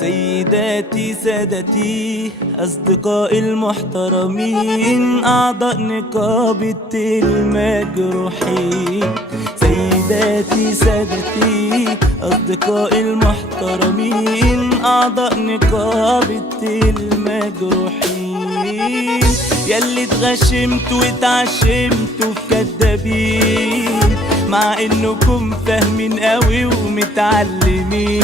سيداتي سادتي أصدقائي المحترمين، أعضاء نقابة المجروحين. سيداتي سادتي أصدقائي المحترمين، أعضاء نقابة المجروحين. ياللي اتغشمتوا واتعشمتوا في كدابين، مع انكم فاهمين قوي ومتعلمين،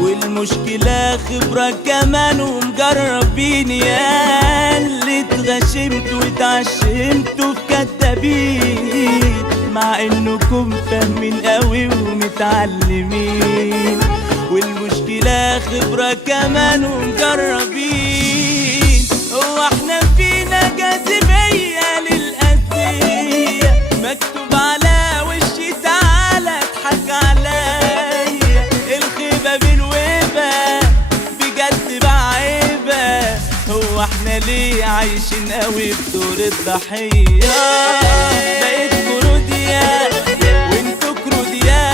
والمشكلة خبرة كمان ومجربين. ياللي اتغشمتوا واتعشمتوا في كدابين، مع انكم فاهمين قوي ومتعلمين، والمشكلة خبرة كمان ومجربين. هو احنا فينا جاذبية للأذية، مكتوب على وشي تعالى اضحك عليا. الخيبة بالويبة بجد بعيبة، هو احنا ليه عايشين قوي بدور الضحية؟ بقيت كروديا وانتو كروديا،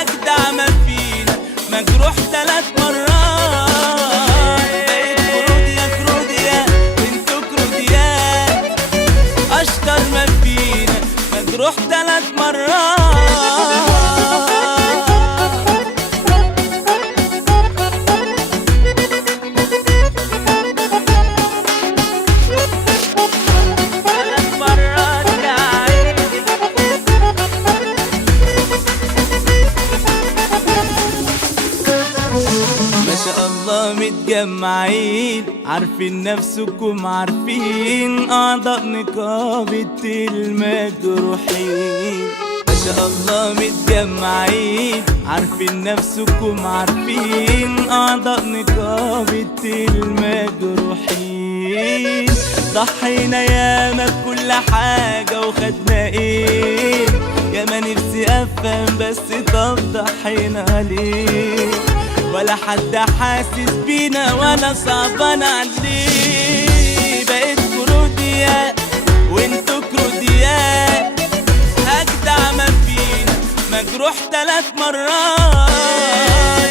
أجدع ما فينا مجروح 3 مرات. أشطر ما فينا مجروح 3 مرات. ما شاء الله متجمعين، عارفين نفسكم عارفين، أعضاء نقابة المجروحين. ما شاء الله متجمعين، عارفين نفسكم عارفين، أعضاء نقابة المجروحين. ضحينا ياما بكل حاجة وخدنا ايه؟ ياما نفسي افهم بس طب ضحينا ليه؟ ولا حد حاسس بينا ولا صعبان عليه. بقيت كروديا وانتو كروديا، أجدع ما فينا مجروح 3 مرات.